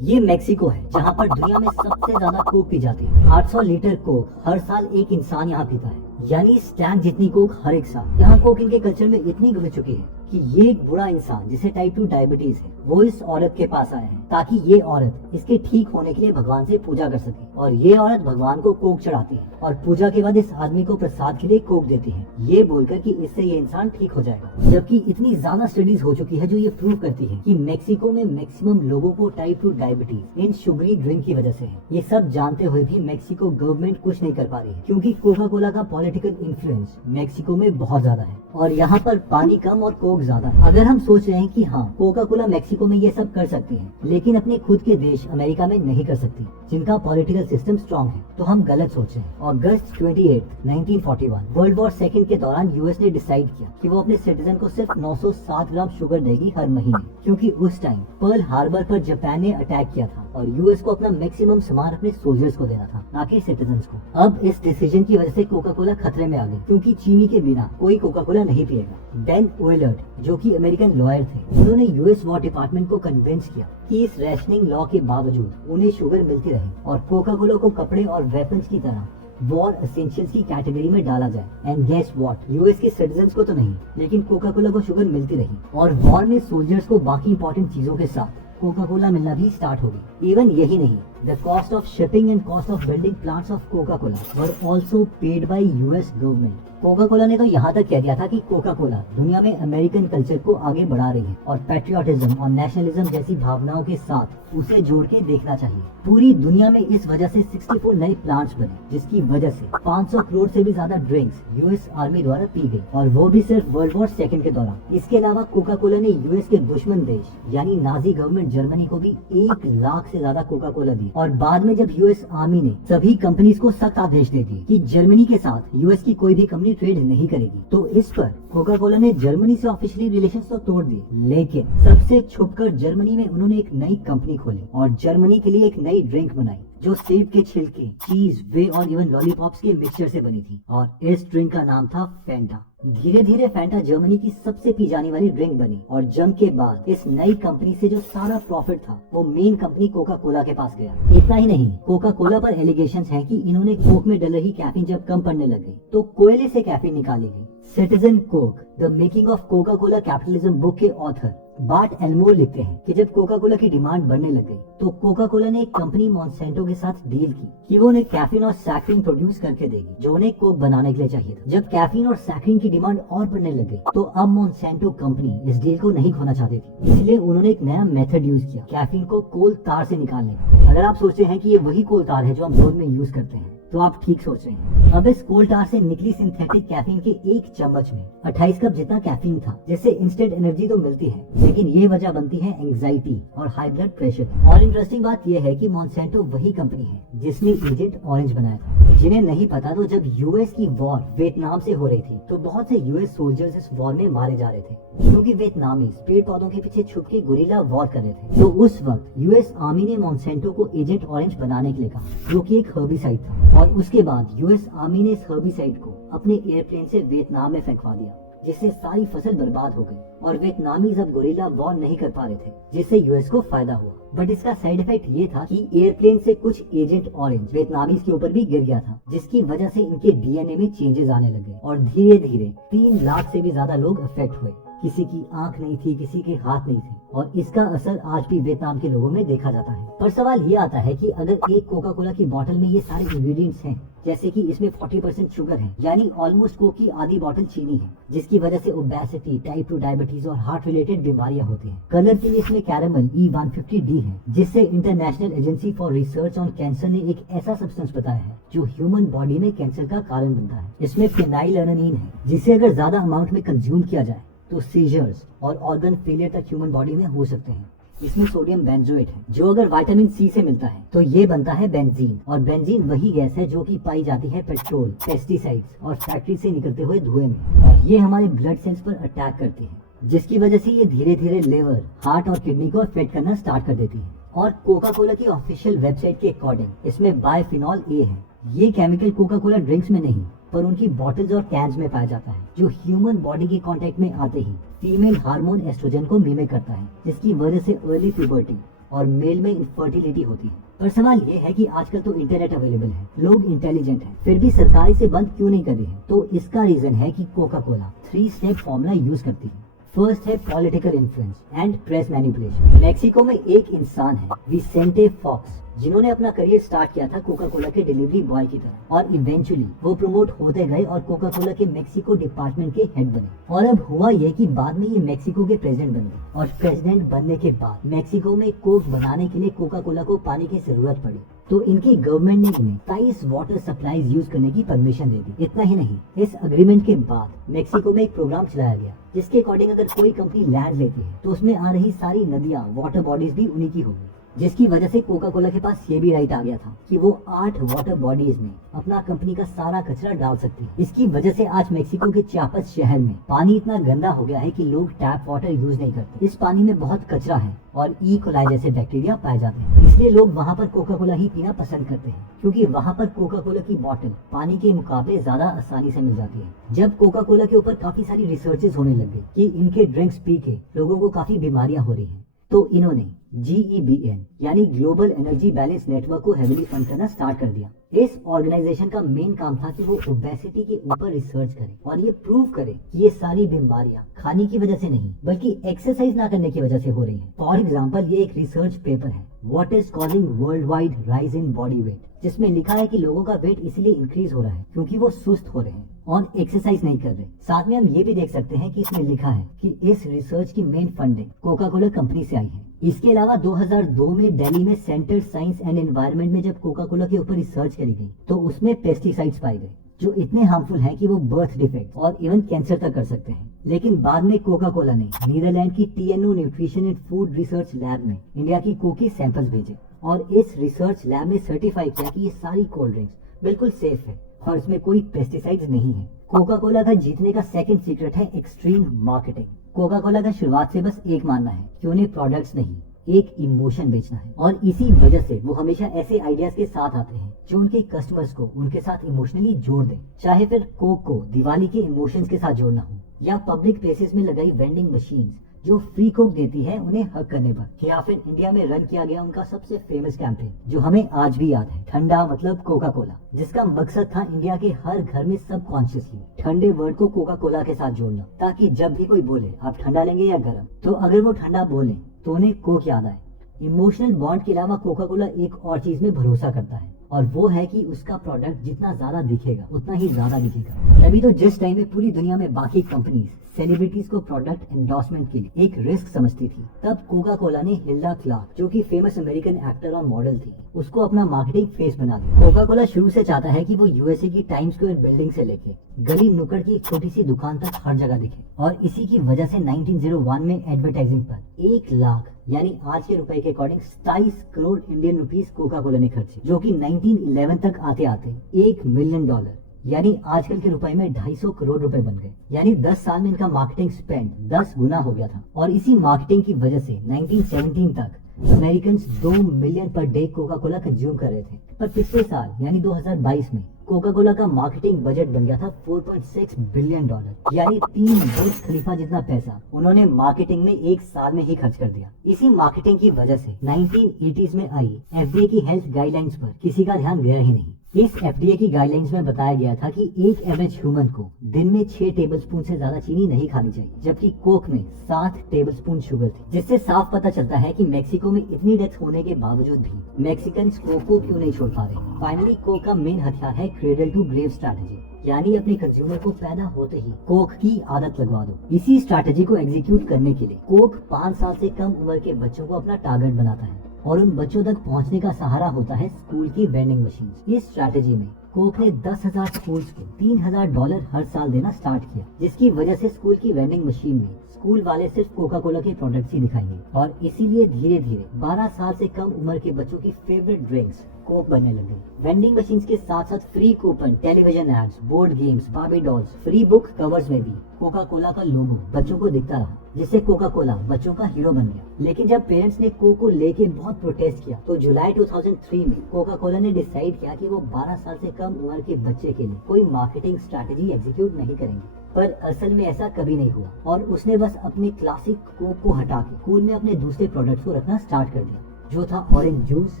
ये मेक्सिको है, जहाँ पर दुनिया में सबसे ज्यादा कोक पी जाती है। 800 लीटर कोक हर साल एक इंसान यहाँ पीता है, यानी इस टैंक जितनी कोक हर एक साल। यहाँ कोक इनके कल्चर में इतनी घुस चुकी है कि ये एक बुरा इंसान जिसे टाइप 2 डायबिटीज है, वो इस औरत के पास आया है ताकि ये औरत इसके ठीक होने के लिए भगवान से पूजा कर सके। और ये औरत भगवान को कोक चढ़ाती है और पूजा के बाद इस आदमी को प्रसाद के लिए कोक देती है, ये बोलकर कि इससे ये इंसान ठीक हो जाएगा। जबकि इतनी ज्यादा स्टडीज हो चुकी है जो ये प्रूव करती है कि मेक्सिको में मैक्सिमम लोगों को टाइप 2 डायबिटीज इन शुगरी ड्रिंक की वजह से है। ये सब जानते हुए भी मेक्सिको गवर्नमेंट कुछ नहीं कर पा रही है, क्योंकि कोका कोला का पॉलिटिकल इन्फ्लुएंस मेक्सिको में बहुत ज्यादा है और यहाँ पर पानी कम और कोक ज्यादा। अगर हम सोच रहे हैं कि हाँ, कोका कोला मेक्सिको में ये सब कर सकती है, लेकिन अपने खुद के देश अमेरिका में नहीं कर सकती, जिनका पॉलिटिकल सिस्टम स्ट्रॉन्ग है, तो हम गलत सोच रहे हैं। अगस्त 28, 1941 वर्ल्ड वॉर सेकंड के दौरान यूएस ने डिसाइड किया कि वो अपने सिटीजन को सिर्फ 907 ग्राम शुगर देगी हर महीने, क्योंकि उस टाइम पर्ल हार्बर पर जापान ने अटैक किया था और यूएस को अपना मैक्सिमम सामान अपने सोल्जर्स को देना था, ना कि सिटीजन को। अब इस डिसीजन की वजह से कोका कोला खतरे में आ गई, क्योंकि चीनी के बिना कोई कोका कोला नहीं पिएगा। बेन ओयलर्ट, जो कि अमेरिकन लॉयर थे, उन्होंने यूएस वॉर डिपार्टमेंट को कन्विंस किया कि इस रैशनिंग लॉ के बावजूद उन्हें शुगर मिलती रहे और कोका कोला को कपड़े और वेपन्स की तरह वॉर एसेंशियल्स की कैटेगरी में डाला जाए। एंड गेस व्हाट, यूएस के सिटीजन्स को तो नहीं, लेकिन कोका कोला को शुगर मिलती रही और वॉर में सोल्जर्स को बाकी इंपॉर्टेंट चीजों के साथ कोका कोला मिलना भी स्टार्ट हो गई। इवन यही नहीं, the cost of shipping and cost of building plants of Coca Cola were also paid by US government. Coca Cola ने तो यहाँ तक कह दिया था कि कोका कोला दुनिया में अमेरिकन कल्चर को आगे बढ़ा रही है और पैट्रियोटिज्म और नेशनलिज्म जैसी भावनाओं के साथ उसे जोड़ के देखना चाहिए। पूरी दुनिया में इस वजह से 64 नए प्लांट्स बने, जिसकी वजह से 500 करोड़ से भी ज्यादा ड्रिंक्स यूएस आर्मी द्वारा पी गई, और वो भी सिर्फ वर्ल्ड वॉर सेकंड के दौरान। इसके अलावा कोका कोला ने यूएस के दुश्मन देश यानी नाजी गवर्नमेंट जर्मनी को भी 1 लाख से ज्यादा कोका कोला दी। और बाद में जब यूएस आर्मी ने सभी कंपनीज को सख्त आदेश दे दिए कि जर्मनी के साथ यूएस की कोई भी कंपनी ट्रेड नहीं करेगी, तो इस पर कोका कोला ने जर्मनी से ऑफिशियली रिलेशंस तो तोड़ दिए, लेकिन सबसे छुपकर जर्मनी में उन्होंने एक नई कंपनी खोली और जर्मनी के लिए एक नई ड्रिंक बनाई जो सेब के छिलके, चीज, वे और इवन लॉलीपॉप्स के मिक्सचर से बनी थी, और इस ड्रिंक का नाम था फैंटा। धीरे धीरे फैंटा जर्मनी की सबसे पी जाने वाली ड्रिंक बनी और जंग के बाद इस नई कंपनी से जो सारा प्रॉफिट था वो मेन कंपनी कोका कोला के पास गया। इतना ही नहीं, कोका कोला पर एलिगेशंस हैं कि इन्होंने कोक में डल रही कैफीन जब कम पड़ने लग गई तो कोयले से कैफीन निकाली गई। Citizen Coke, the making of Coca Cola capitalism book के ऑथर बार्ट एल्मोर लिखते हैं कि जब कोका कोला की डिमांड बढ़ने लग गई तो कोका कोला ने एक कंपनी मॉन्सेंटो के साथ डील की कि वो उन्हें कैफीन और सैक्रिन प्रोड्यूस करके देगी जो उन्हें कोक बनाने के लिए चाहिए था। जब कैफीन और सैक्रिन की डिमांड और बढ़ने लग गई तो अब मॉन्सेंटो कंपनी इस डील को नहीं खोना चाहती थी, इसलिए उन्होंने एक नया मेथड यूज किया, कैफीन को कोल तार से निकालने का। अगर आप सोचते हैं कि ये वही कोल तार है जो हम रोड में यूज करते हैं, तो आप ठीक सोच रहे हैं। अब इस कोल टार से निकली सिंथेटिक कैफीन के एक चम्मच में 28 कप जितना कैफीन था, जिससे इंस्टेंट एनर्जी तो मिलती है, लेकिन ये वजह बनती है एंजाइटी और हाई ब्लड प्रेशर। और इंटरेस्टिंग बात यह है कि मॉन्सेंटो वही कंपनी है जिसने एजेंट ऑरेंज बनाया था। जिन्हें नहीं पता, तो जब यूएस की वॉर वियतनाम से हो रही थी तो बहुत से यूएस सोल्जर्स इस वॉर में मारे जा रहे थे, क्योंकि वियतनामीज पेड़ पौधों के पीछे छुप के गुरिल्ला वॉर कर रहे थे। तो उस वक्त यूएस आर्मी ने मॉन्सेंटो को एजेंट ऑरेंज बनाने के लिए कहा, जो कि एक हर्बिसाइड था, और उसके बाद यूएस आर्मी ने इस हर्बिसाइड को अपने एयरप्लेन से वियतनाम में फेंकवा दिया, जिससे सारी फसल बर्बाद हो गई और वियतनामीज अब गोरिल्ला वॉर नहीं कर पा रहे थे, जिससे यूएस को फायदा हुआ। बट इसका साइड इफेक्ट ये था कि एयरप्लेन से कुछ एजेंट ऑरेंज वियतनामीज के ऊपर भी गिर गया था, जिसकी वजह से इनके डीएनए में चेंजेस आने लगे और धीरे धीरे 3 लाख से भी ज्यादा लोग अफेक्ट हुए। किसी की आंख नहीं थी, किसी के हाथ नहीं थे, और इसका असर आज भी वियतनाम के लोगों में देखा जाता है। पर सवाल ये आता है कि अगर एक कोका कोला की बोतल में ये सारे इंग्रेडिएंट्स हैं, जैसे कि इसमें 40% शुगर है, यानी ऑलमोस्ट कोक की आधी बोतल चीनी है, जिसकी वजह से ओबेसिटी, टाइप 2 डायबिटीज और हार्ट रिलेटेड बीमारियां होती हैं। कलर के लिए इसमें कैरामल E150D है, जिससे international agency for research on cancer ने एक ऐसा सब्सटेंस बताया है जो ह्यूमन बॉडी में कैंसर का कारण बनता है। इसमें फिनाइलएलानाइन है, जिसे अगर ज्यादा अमाउंट में कंज्यूम किया जाए तो सीजर्स और ऑर्गन फेलियर तक ह्यूमन बॉडी में हो सकते हैं। इसमें सोडियम बेंजोएट है, जो अगर विटामिन सी से मिलता है तो ये बनता है बेंजीन, और बेंजीन वही गैस है जो कि पाई जाती है पेट्रोल, पेस्टिसाइड्स और फैक्ट्री से निकलते हुए धुएं में, और ये हमारे ब्लड सेल्स पर अटैक करती है, जिसकी वजह से ये धीरे धीरे लिवर, हार्ट और किडनी को अफेक्ट करना स्टार्ट कर देती है। और कोका कोला की ऑफिशियल वेबसाइट के अकॉर्डिंग इसमें बायफिनॉल ए है। ये केमिकल कोका कोला ड्रिंक्स में नहीं, पर उनकी बॉटल्स और कैंस में पाया जाता है, जो ह्यूमन बॉडी के कांटेक्ट में आते ही फीमेल हार्मोन एस्ट्रोजन को मिमिक करता है, जिसकी वजह से अर्ली प्यूबर्टी, और मेल में इनफर्टिलिटी होती है। पर सवाल ये है कि आजकल तो इंटरनेट अवेलेबल है, लोग इंटेलिजेंट हैं, फिर भी सरकार इसे बंद क्यों नहीं कर रही है? तो इसका रीजन है कि Coca Cola 3 step formula use करती है। फर्स्ट है political influence and press manipulation. Mexico में एक इंसान है विसेंटे फॉक्स, जिन्होंने अपना करियर स्टार्ट किया था कोका कोला के डिलीवरी बॉय की तरह, और इवेंचुअली वो प्रमोट होते गए और कोका कोला के मेक्सिको डिपार्टमेंट के हेड बने। और अब हुआ ये कि बाद में ये मेक्सिको के प्रेसिडेंट बन गए, और प्रेसिडेंट बनने के बाद मेक्सिको में कोक बनाने के लिए कोका कोला को पानी की जरूरत पड़ी, तो इनकी गवर्नमेंट ने इन्हें 23 वाटर सप्लाईज यूज करने की परमिशन दे दी। इतना ही नहीं, इस अग्रीमेंट के बाद मेक्सिको में एक प्रोग्राम चलाया गया जिसके अकॉर्डिंग अगर कोई कंपनी लैंड लेती है तो उसमें आ रही सारी नदियां, वाटर बॉडीज भी उन्हीं की होगी, जिसकी वजह से कोका कोला के पास ये भी राइट आ गया था कि वो 8 वाटर बॉडीज में अपना कंपनी का सारा कचरा डाल सकती है। इसकी वजह से आज मेक्सिको के चियापस शहर में पानी इतना गंदा हो गया है कि लोग टैप वाटर यूज नहीं करते। इस पानी में बहुत कचरा है और ई कोलाई जैसे बैक्टीरिया पाए जाते हैं, इसलिए लोग वहाँ पर कोका कोला ही पीना पसंद करते हैं, क्योंकि वहाँ पर कोका कोला की बोतल पानी के मुकाबले ज्यादा आसानी से मिल जाती है। जब कोका कोला के ऊपर काफी सारी रिसर्चेस होने लगे कि इनके ड्रिंक्स पी के लोगों को काफी बीमारियां हो रही हैं, तो इन्होंने GEBN यानी ग्लोबल एनर्जी बैलेंस नेटवर्क को हेविली फंड करना स्टार्ट कर दिया। इस ऑर्गेनाइजेशन का मेन काम था कि वो ओबेसिटी के ऊपर रिसर्च करे और ये प्रूव करे कि ये सारी बीमारियां खाने की वजह से नहीं बल्कि एक्सरसाइज ना करने की वजह से हो रही हैं। फॉर एग्जांपल, ये एक रिसर्च पेपर है, what is causing world wide rise in body weight, जिसमें लिखा है कि लोगों का वेट इसलिए इंक्रीज हो रहा है क्योंकि वो सुस्त हो रहे हैं और एक्सरसाइज नहीं कर रहे। साथ में हम ये भी देख सकते हैं कि इसमें लिखा है कि इस रिसर्च की main funding Coca Cola company से आई है। इसके अलावा 2002 में दिल्ली में सेंटर साइंस एंड एनवायरनमेंट में जब कोका कोला के ऊपर रिसर्च करी गई तो उसमें पेस्टिसाइड्स पाए गए जो इतने हार्मफुल हैं कि वो बर्थ डिफेक्ट और इवन कैंसर तक कर सकते हैं। लेकिन बाद में कोका कोला ने नीदरलैंड की TNO nutrition and food research lab में इंडिया की कोक के सैंपल्स भेजे और इस रिसर्च लैब ने सर्टिफाई किया कि ये सारी कोल्ड ड्रिंक्स बिल्कुल सेफ है और इसमें कोई पेस्टिसाइड्स नहीं है। कोका कोला का जीतने का सेकंड सीक्रेट है एक्सट्रीम मार्केटिंग। कोका कोला का शुरुआत से बस एक मानना है कि उन्हें प्रोडक्ट्स नहीं एक इमोशन बेचना है, और इसी वजह से वो हमेशा ऐसे आइडियाज के साथ आते हैं जो उनके कस्टमर्स को उनके साथ इमोशनली जोड़ दे। चाहे फिर कोक को दिवाली के इमोशंस के साथ जोड़ना हो या पब्लिक प्लेसेस में लगाई वेंडिंग मशीन्स जो फ्री कोक देती है उन्हें हक करने पर, या फिर इंडिया में रन किया गया उनका सबसे फेमस कैंपेन जो हमें आज भी याद है, ठंडा मतलब कोका कोला, जिसका मकसद था इंडिया के हर घर में सबकॉन्शियसली ठंडे वर्ड को कोका कोला के साथ जोड़ना, ताकि जब भी कोई बोले आप ठंडा लेंगे या गर्म, तो अगर वो ठंडा बोले तो उन्हें कोक याद आए। इमोशनल बॉन्ड के अलावा कोका कोला एक और चीज में भरोसा करता है और वो है कि उसका प्रोडक्ट जितना ज्यादा दिखेगा उतना ही ज्यादा बिकेगा। तभी तो जिस टाइम में पूरी दुनिया में बाकी कंपनीज सेलिब्रिटीज को प्रोडक्ट एंडोर्समेंट के लिए एक रिस्क समझती थी, तब कोका कोला ने हिल्डा क्लार्क, जो कि फेमस अमेरिकन एक्टर और मॉडल थी, उसको अपना मार्केटिंग फेस बना दिया। कोका कोला शुरू से चाहता है कि वो USA की टाइम्स स्क्वायर बिल्डिंग से लेके गली नुक्कड़ की एक छोटी सी दुकान तक हर जगह दिखे, और इसी की वजह से 1901 में एडवर्टाइजिंग पर 1 लाख यानी आज के रुपए के according 27 crore Indian rupees Coca Cola ने खर्चे, जो कि 1911 तक आते आते $1 मिलियन यानी आजकल के रुपए में 250 करोड़ रुपए बन गए। यानी 10 साल में इनका मार्केटिंग स्पेंड 10 गुना हो गया था, और इसी मार्केटिंग की वजह से 1917 तक American 2 million per day Coca Cola consume कर रहे थे। पर पिछले साल यानी 2022 में कोका कोला का मार्केटिंग बजट बन गया था $4.6 बिलियन, यानी 3 बुर्ज खलीफा जितना पैसा उन्होंने मार्केटिंग में एक साल में ही खर्च कर दिया। इसी मार्केटिंग की वजह से 1980s में आई FDA की हेल्थ गाइडलाइंस पर किसी का ध्यान गया ही नहीं। इस FDA की गाइडलाइंस में बताया गया था कि एक एवरेज ह्यूमन को दिन में 6 टेबलस्पून से ज्यादा चीनी नहीं खानी चाहिए, जबकि कोक में 7 टेबलस्पून शुगर थी, जिससे साफ पता चलता है कि मेक्सिको में इतनी डेथ होने के बावजूद भी मैक्सिकन कोक को क्यों नहीं छोड़ पा रहे। फाइनली कोक का मेन हथियार है क्रेडल टू ग्रेव स्ट्रैटेजी, यानी अपने कंज्यूमर को पैदा होते ही कोक की आदत लगवा दो। इसी स्ट्रैटेजी को एग्जीक्यूट करने के लिए कोक 5 साल से कम उम्र के बच्चों को अपना टारगेट बनाता है और उन बच्चों तक पहुंचने का सहारा होता है स्कूल की वेंडिंग मशीन। इस स्ट्रैटेजी में कोक ने 10,000 स्कूल्स को $3,000 हर साल देना स्टार्ट किया, जिसकी वजह से स्कूल की वेंडिंग मशीन में स्कूल वाले सिर्फ कोका कोला के प्रोडक्ट्स ही दिखाएंगे, और इसीलिए धीरे धीरे 12 साल से कम उम्र के बच्चों की फेवरेट ड्रिंक्स कोक बनने लग गई। वेंडिंग मशीन्स के साथ साथ free coupon, television ads, board games, Barbie dolls, free book covers में भी कोका कोला का लोगो बच्चों को दिखता रहा, जिससे कोका कोला बच्चों का हीरो बन गया। लेकिन जब पेरेंट्स ने कोक को लेके बहुत प्रोटेस्ट किया तो जुलाई 2003 में कोका कोला ने डिसाइड किया कि वो 12 साल से कम उम्र के बच्चे के लिए कोई मार्केटिंग स्ट्रैटेजी एग्जीक्यूट नहीं करेंगे। पर असल में ऐसा कभी नहीं हुआ और उसने बस अपने क्लासिक कोक को हटा के स्कूल में अपने दूसरे प्रोडक्ट्स को रखना स्टार्ट कर दिया। जो था orange juice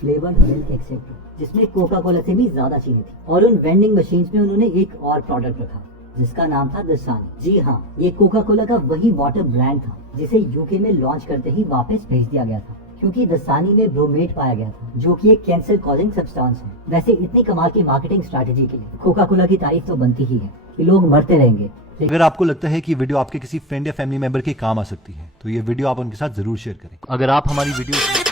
flavoured milk etcetera, जिसमें कोका कोला से भी ज्यादा चीनी थी। और उन वेंडिंग मशीन में उन्होंने एक और प्रोडक्ट रखा जिसका नाम था दसानी। जी हाँ, ये कोका कोला का वही वाटर ब्रांड था जिसे यूके में लॉन्च करते ही वापस भेज दिया गया था, क्योंकि दसानी में ब्रोमेट पाया गया था, जो कि एक कैंसर कॉजिंग सब्सटेंस है। वैसे इतनी कमाल की मार्केटिंग स्ट्रैटेजी के लिए कोका कोला की तारीफ तो बनती ही है कि लोग मरते रहेंगे। अगर आपको लगता है कि वीडियो आपके किसी फ्रेंड या फैमिली मेंबर के काम आ सकती है तो ये वीडियो आप उनके साथ जरूर शेयर करें। अगर आप हमारी वीडियो